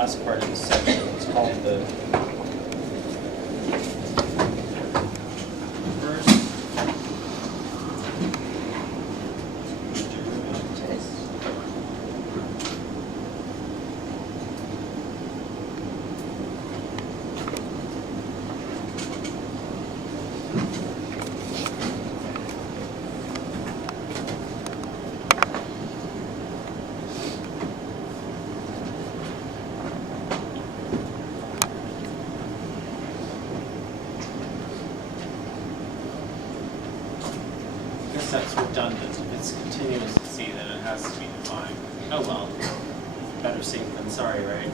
last part of this section. It's called the first derivative test. That's redundant. If it's continuous at C, then it has to be defined. Oh well, better safe than sorry, right?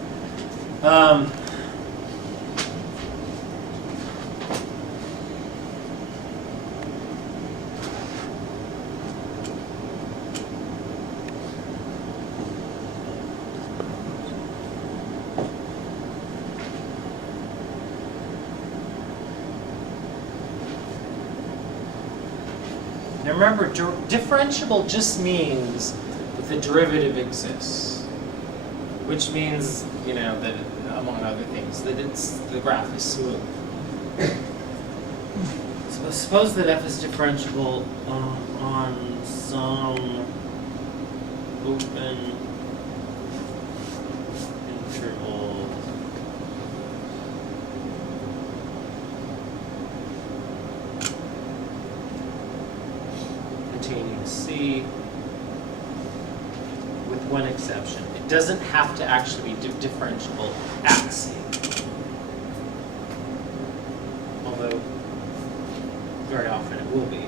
Now remember, differentiable just means that the derivative exists, which means, you know, that among other things, that the graph is smooth. So suppose that f is differentiable on some open interval containing C, with one exception. It doesn't have to actually be differentiable at C. Although, very often it will be.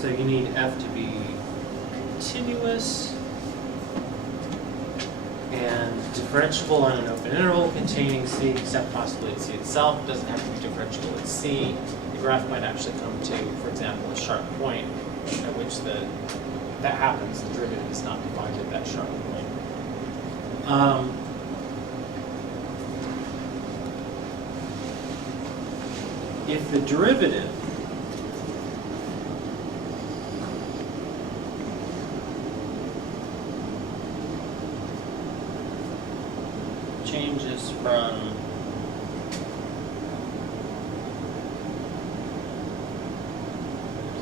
So you need f to be continuous and differentiable on an open interval containing C, except possibly at C itself. It doesn't have to be differentiable at C. The graph might actually come to, for example, a sharp point at which that happens. The derivative is not defined at that sharp point. If the derivative changes from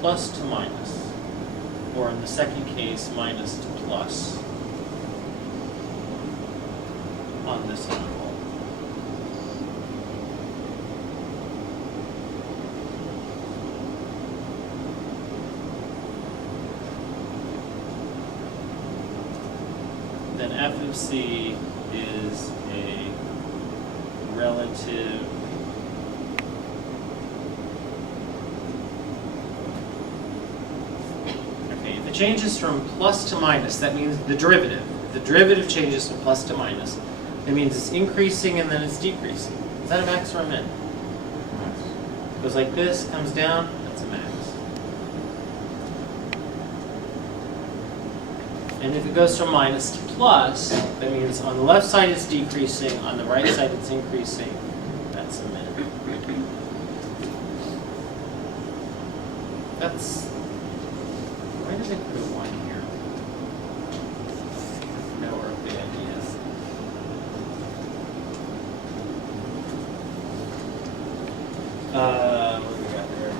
plus to minus, or in the second case, minus to plus on this interval. Then f of C is a relative if it changes from plus to minus, that means the derivative. If the derivative changes from plus to minus, that means it's increasing and then it's decreasing. Is that a max or a min? Max. Goes like this, comes down, that's a max. And if it goes from minus to plus, that means on the left side it's decreasing, on the right side it's increasing. That's a min. That's, why did they put a 1 here? No earthly ideas. What do we got there?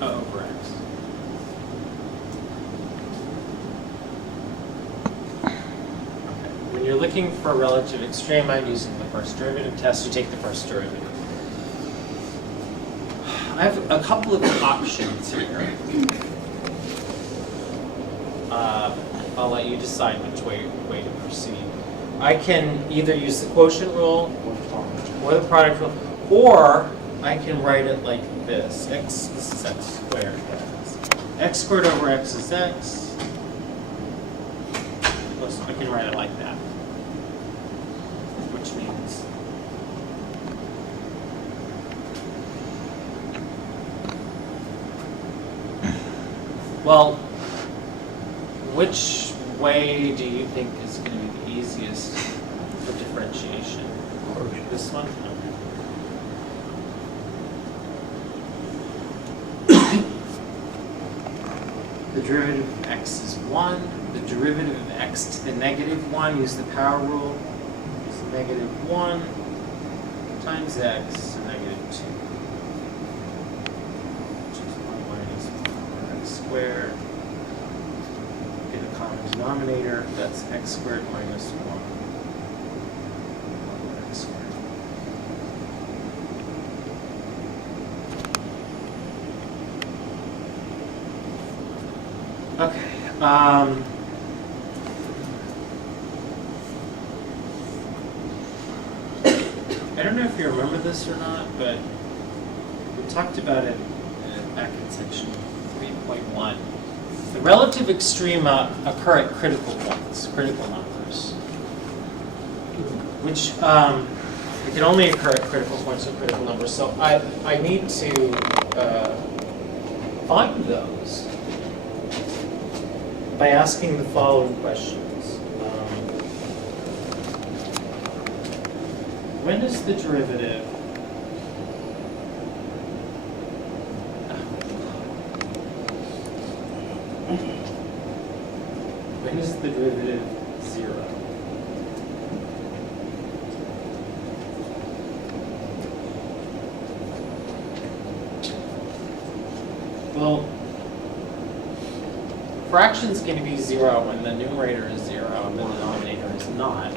Over x. When you're looking for a relative extreme, I'm using the first derivative test. You take the first derivative. I have a couple of options here. I'll let you decide which way to proceed. I can either use the quotient rule or the product rule, or I can write it like this. This is x squared. X squared over x is x. Plus, I can write it like that. Which means well, which way do you think is going to be the easiest for differentiation? This one? The derivative of x is 1. The derivative of x to the negative 1, use the power rule, is negative 1 times x to negative 2. Which is 1 minus 4 x squared. Get a common denominator, that's x squared minus 1 over x squared. Okay. I don't know if you remember this or not, but we talked about it back in section 3.1. The relative extrema occur at critical points, critical numbers, which it can only occur at critical points and critical numbers. So I need to find those by asking the following questions. When is the derivative when is the derivative 0? Well, fraction is going to be 0 when the numerator is 0 and the denominator is not.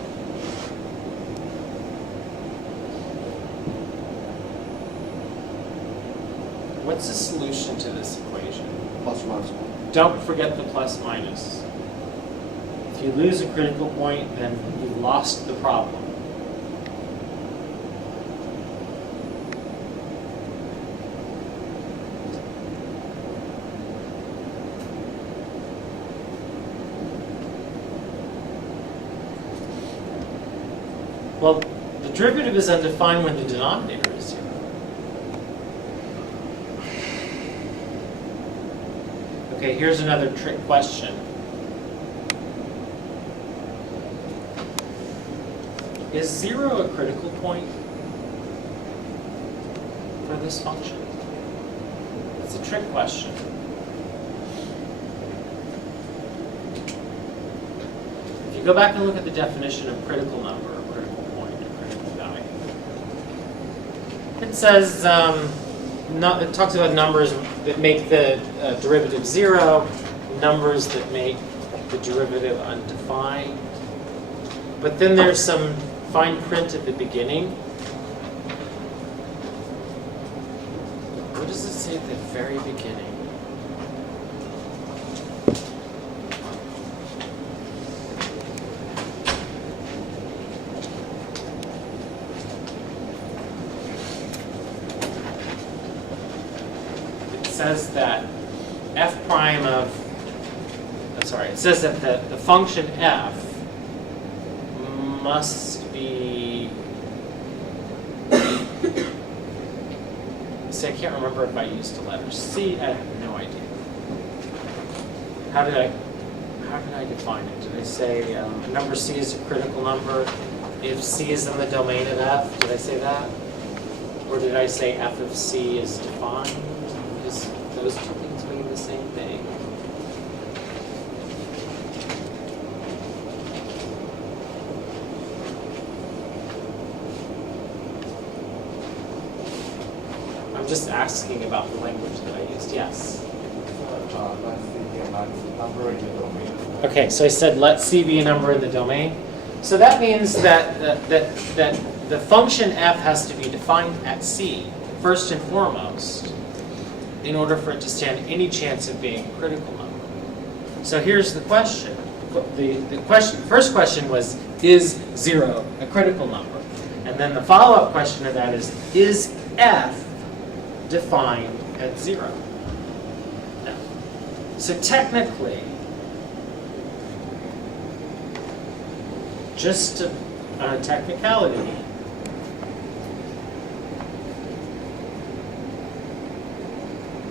What's the solution to this equation? Plus minus 1. Don't forget the plus minus. If you lose a critical point, then you've lost the problem. Well, the derivative is undefined when the denominator is 0. Okay, here's another trick question. Is 0 a critical point for this function? It's a trick question. If you go back and look at the definition of critical number, or critical point, or critical value, it says, it talks about numbers that make the derivative 0, numbers that make the derivative undefined. But then there's some fine print at the beginning. What does it say at the very beginning? It says that f prime of, it says that the function f must be, see, I can't remember if I used a letter C, I have no idea. How did I define it? Did I say number C is a critical number if C is in the domain of f? Did I say that? Or did I say f of C is defined? Because those two things mean the same thing. I'm just asking about the language that I used. Yes? Number in the domain. Okay, so I said let C be a number in the domain. So that means that the function f has to be defined at C, first and foremost, in order for it to stand any chance of being a critical number. So here's the question. first question was, is 0 a critical number? And then the follow-up question to that is f defined at 0? No. So technically, just on a technicality,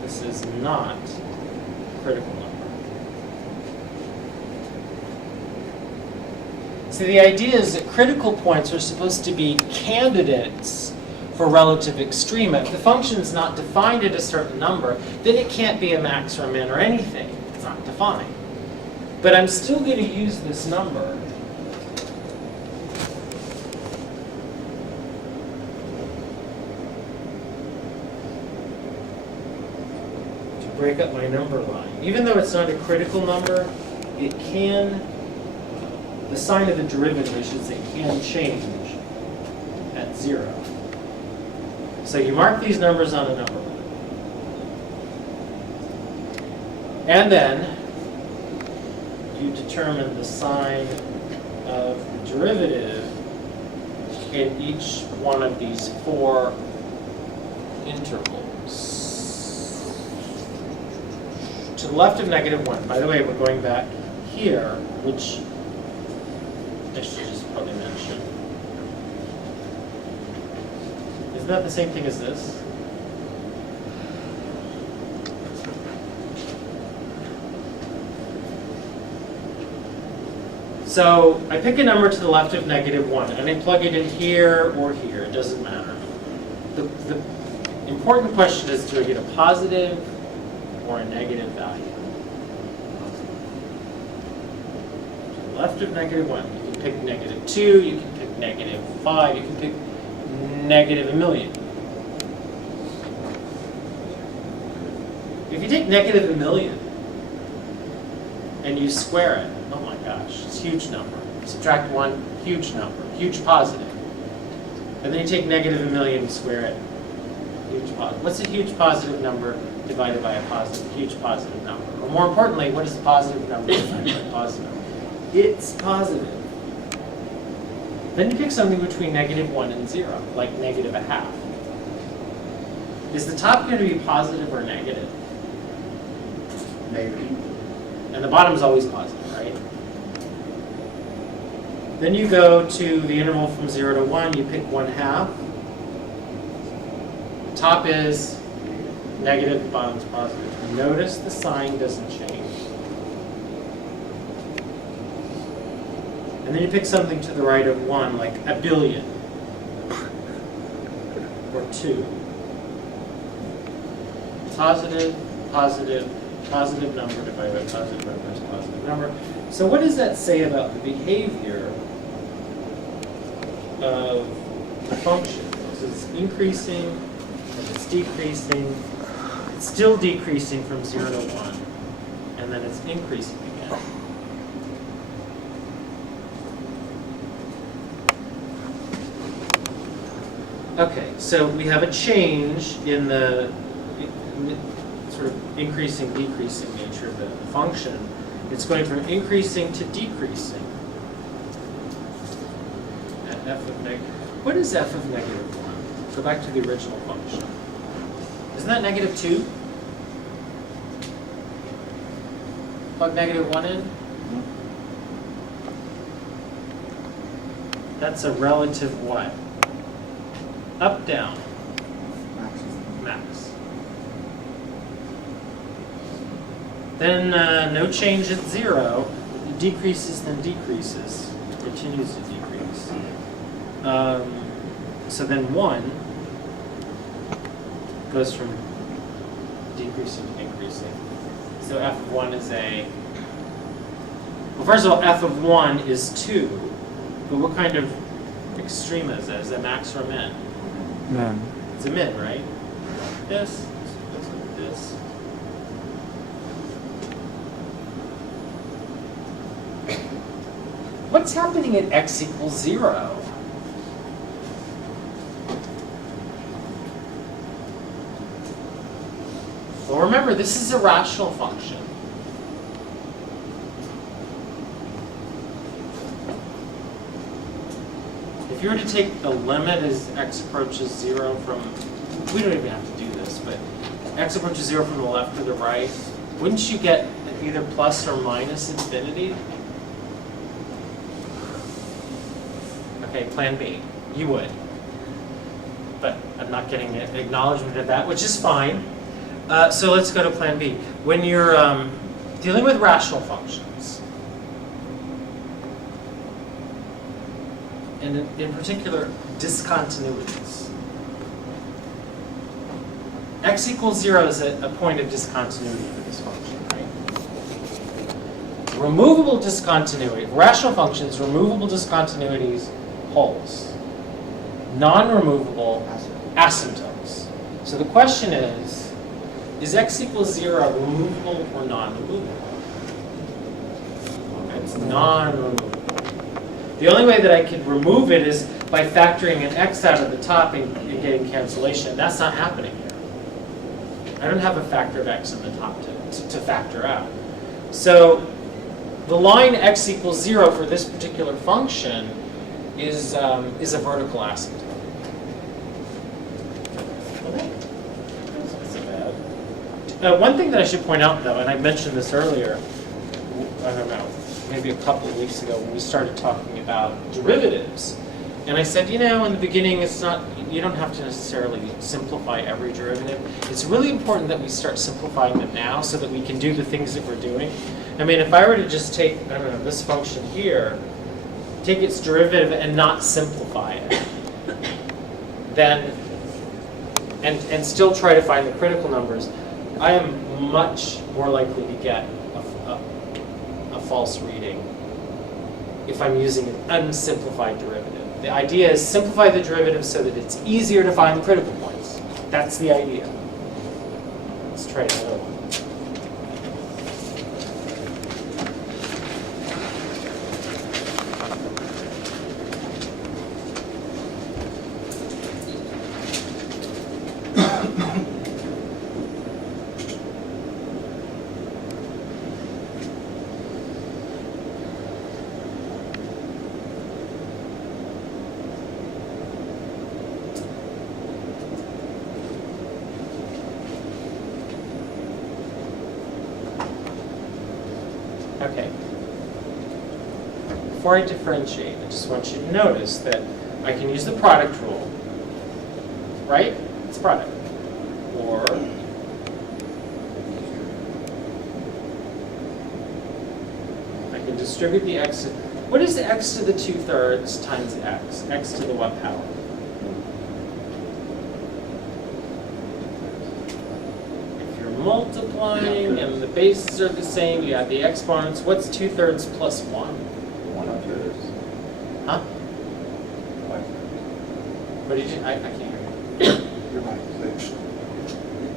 this is not a critical number. So the idea is that critical points are supposed to be candidates for relative extrema. If the function is not defined at a certain number, then it can't be a max or a min or anything. It's not defined. But I'm still going to use this number to break up my number line. Even though it's not a critical number, it can, the sign of the derivative, I should say, can change at 0. So you mark these numbers on a number line. And then you determine the sign of the derivative in each one of these 4 intervals. To the left of -1. By the way, we're going back here, which I should just probably mention. Isn't that the same thing as this? So I pick a number to the left of -1, and I plug it in here or here. It doesn't matter. The important question is, do I get a positive or a negative value? To the left of -1, you can pick -2, you can pick -5, you can pick -1,000,000. If you take -1,000,000 and you square it, oh my gosh, it's a huge number. Subtract 1, huge number, huge positive. And then you take -1,000,000 and square it, huge positive. What's a huge positive number divided by a huge positive number? Or more importantly, what is a positive number divided by a positive number? It's positive. Then you pick something between -1 and 0, like -1/2. Is the top going to be positive or negative? Maybe. And the bottom is always positive, right? Then you go to the interval from 0 to 1, you pick 1/2. The top is negative, the bottom is positive. Notice the sign doesn't change. And then you pick something to the right of 1, like 1,000,000,000. Or 2. Positive, positive, positive number divided by positive number is positive number. So what does that say about the behavior of the function? So it's increasing, and it's decreasing. It's still decreasing from 0 to 1, and then it's increasing again. Okay, so we have a change in the sort of increasing, decreasing nature of the function. It's going from increasing to decreasing at f of negative. What is f of -1? Go back to the original function. Isn't that -2? Plug -1 in. That's a relative what? Up, down, max. Then no change at 0. It decreases, then decreases. Continues to decrease. So then 1 goes from decreasing to increasing. So f of 1 is a, well, first of all, f of 1 is 2. But what kind of extrema is that? Is that max or min? Min. It's a min, right? This. This. What's happening at x equals 0? Well, remember, this is a rational function. if you were to take the limit as x approaches 0 from, we don't even have to do this, but x approaches 0 from the left to the right, wouldn't you get either plus or minus infinity? Okay, plan B. You would. But I'm not getting an acknowledgement of that, which is fine. So let's go to plan B. When you're dealing with rational functions, and in particular, discontinuities, x equals 0 is a point of discontinuity for this function, right? Removable discontinuity, rational functions, removable discontinuities, poles. Non-removable asymptotes. So the question is x equals 0 removable or non-removable? It's non-removable. The only way that I could remove it is by factoring an x out of the top and getting cancellation. That's not happening here. I don't have a factor of x in the top to factor out. So the line x equals 0 for this particular function is a vertical asymptote. That's not so bad. One thing that I should point out, though, and I mentioned this earlier, I don't know, maybe a couple of weeks ago when we started talking about derivatives, and I said, in the beginning, it's not, you don't have to necessarily simplify every derivative. It's really important that we start simplifying them now so that we can do the things that we're doing. I mean, if I were to just take, I don't know, this function here, take its derivative and not simplify it, then, and still try to find the critical numbers, I am much more likely to get a false reading if I'm using an unsimplified derivative. The idea is simplify the derivative so that it's easier to find the critical points. That's the idea. Let's try another one. Okay. Before I differentiate, I just want you to notice that I can use the product rule, right? It's product. Or I can distribute the x. What is x to the 2/3 times x? X to the what power? Multiplying and the bases are the same, you have the exponents. What's 2/3 plus 1? 1/3. Huh? 5/3. What did you, I can't hear you. You're right.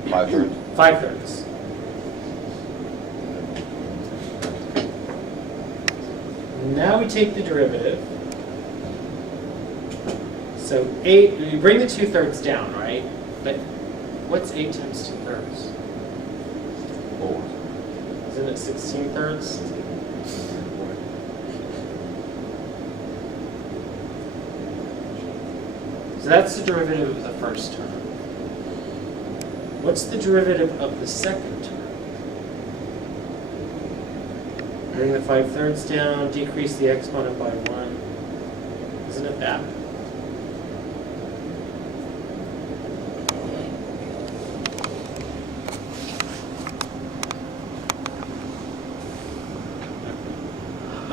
5/3. 5/3. Now we take the derivative. So 8, you bring the 2/3 down, right? But what's 8 times 2/3? 4. Isn't it 16/3? So that's the derivative of the first term. What's the derivative of the second term? Bring the 5/3 down, decrease the exponent by 1. Isn't it that?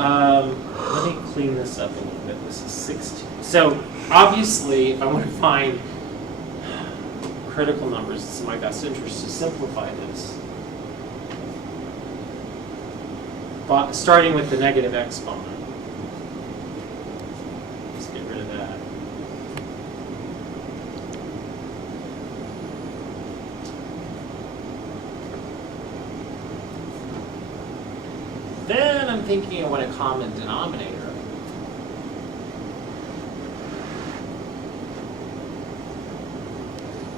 Let me clean this up a little bit. This is 16. So obviously, if I want to find critical numbers, it's in my best interest to simplify this. But starting with the negative exponent. Let's get rid of that. Then I'm thinking I want a common denominator.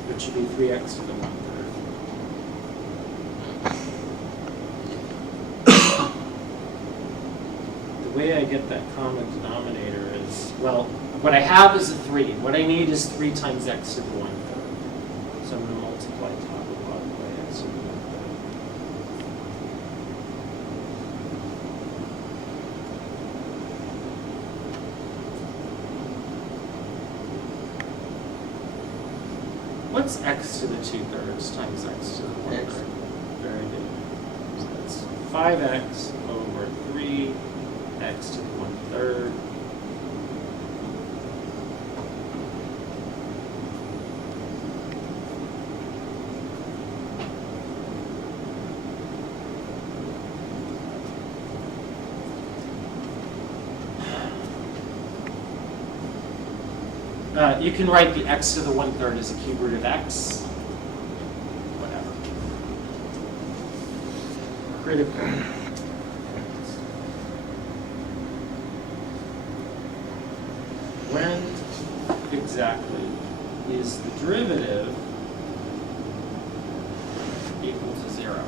Which should be 3x to the 1/3. The way I get that common denominator is, well, What I have is a 3. What I need is 3 times x to the 1/3. So I'm going to multiply top and bottom by x to the 1/3. What's x to the 2/3 times x to the 1/3? X. Very good. So that's 5x over 3x to the 1/3. You can write the x to the 1/3 as a cube root of x. Whatever. Critical. When exactly is the derivative equal to 0?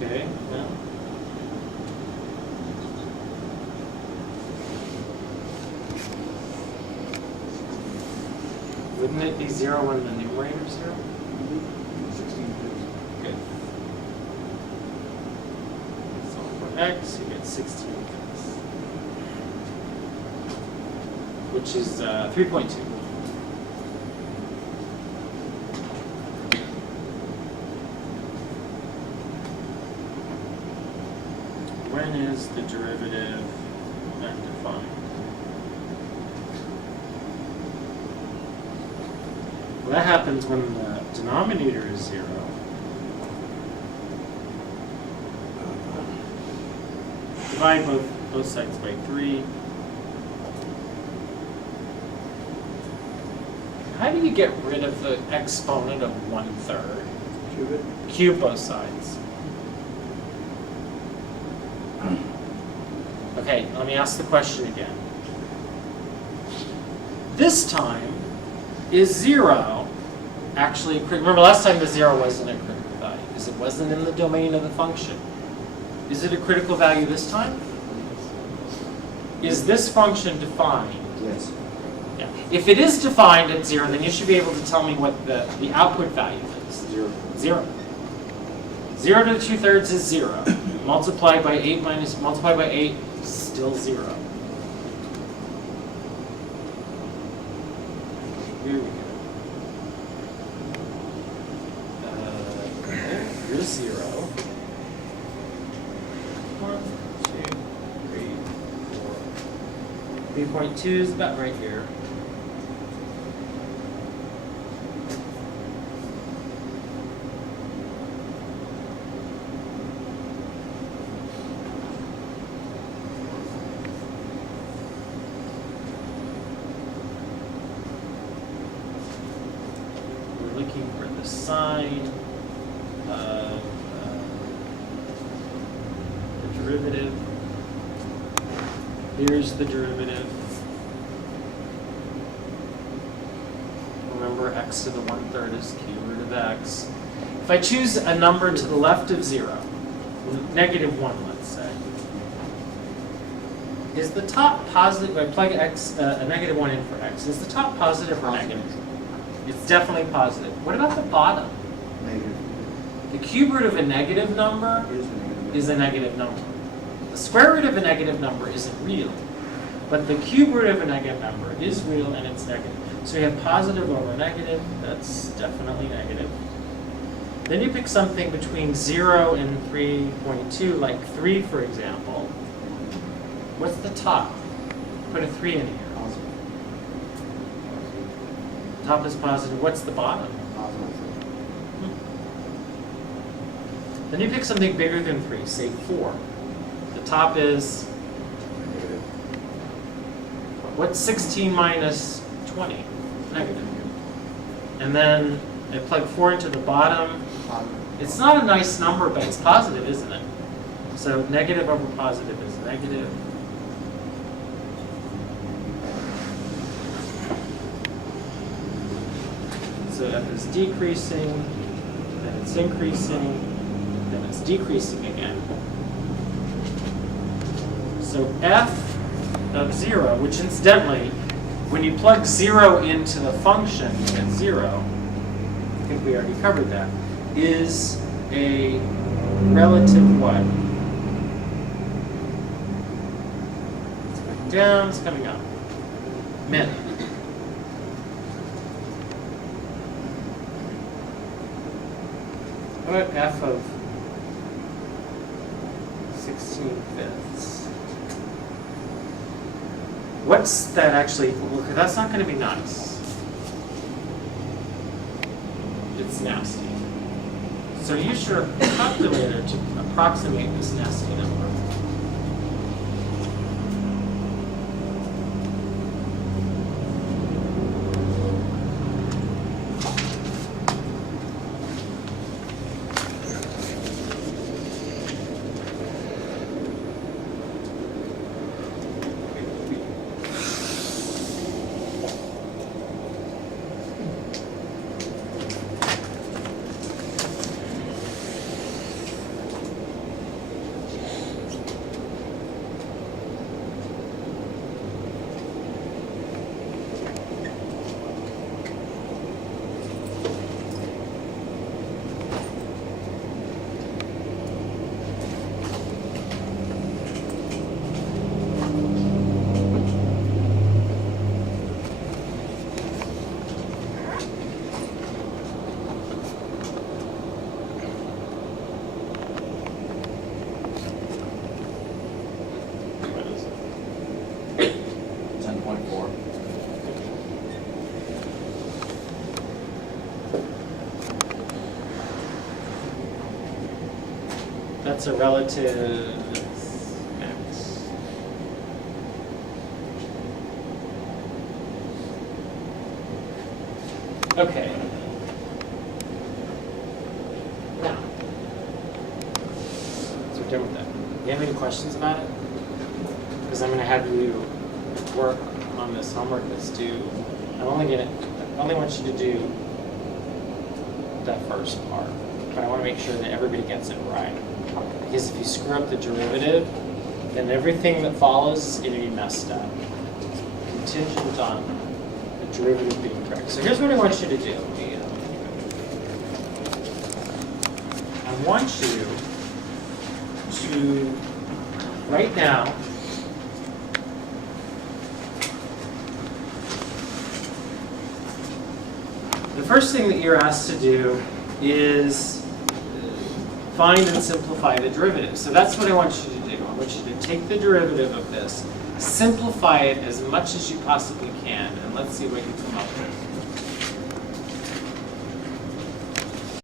Okay, well. Wouldn't it be 0 when the numerator is 0? 16 Good. So for x, you get 16x, which is 3.2. When is the derivative undefined? Well, that happens when the denominator is 0. Divide both sides by 3. How do you get rid of the exponent of 1/3? Cubit. Cube both sides. Okay, let me ask the question again. This time, is 0 actually, remember last time the 0 wasn't a critical value because it wasn't in the domain of the function. Is it a critical value this time? Is this function defined? Yes. Yeah. If it is defined at 0, then you should be able to tell me what the output value is. 0. 0. 0 to the 2/3 is 0. Multiplied by 8 still 0. Here we go. Here's 0. 1, 2, 3, 4. 3.2 is about right here. Looking for the sign of the derivative. Here's the derivative. Remember, x to the 1/3 is cube root of x. If I choose a number to the left of 0, -1, let's say, is the top positive? If I plug x, a -1 in for x, is the top positive or negative? It's definitely positive. What about the bottom? Negative. The cube root of a negative number is a negative number. The square root of a negative number isn't real, but the cube root of a negative number is real and it's negative. So you have positive over negative, that's definitely negative. Then you pick something between 0 and 3.2, like 3 for example. What's the top? Put a 3 in here. Positive. Top is positive. What's the bottom? Positive. Then you pick something bigger than 3, say 4. The top is, Negative. what's 16 minus 20? Negative. And then I plug 4 into the bottom. Positive. It's not a nice number, but it's positive, isn't it? So negative over positive is negative. So f is decreasing, then it's increasing, then it's decreasing again. So f of 0, which incidentally, when you plug 0 into the function, you get 0. I think we already covered that. Is a relative what? It's going down, it's coming up. Min. What about f of 16/5? What's that actually equal? Well, that's not going to be nice. It's nasty. So use your calculator to approximate this nasty number. What is it? 10.4. That's a relative x. Okay. Now, so we're done with that. Do you have any questions about it? Because I'm going to have you work on this homework that's due. I only want you to do that first part, but I want to make sure that everybody gets it right. Because if you screw up the derivative, then everything that follows is going to be messed up. It's contingent on the derivative being correct. So here's what I want you to do. I want you to, right now, the first thing that you're asked to do is find and simplify the derivative. So that's what I want you to do. I want you to take the derivative of this, simplify it as much as you possibly can, and let's see what you come up with.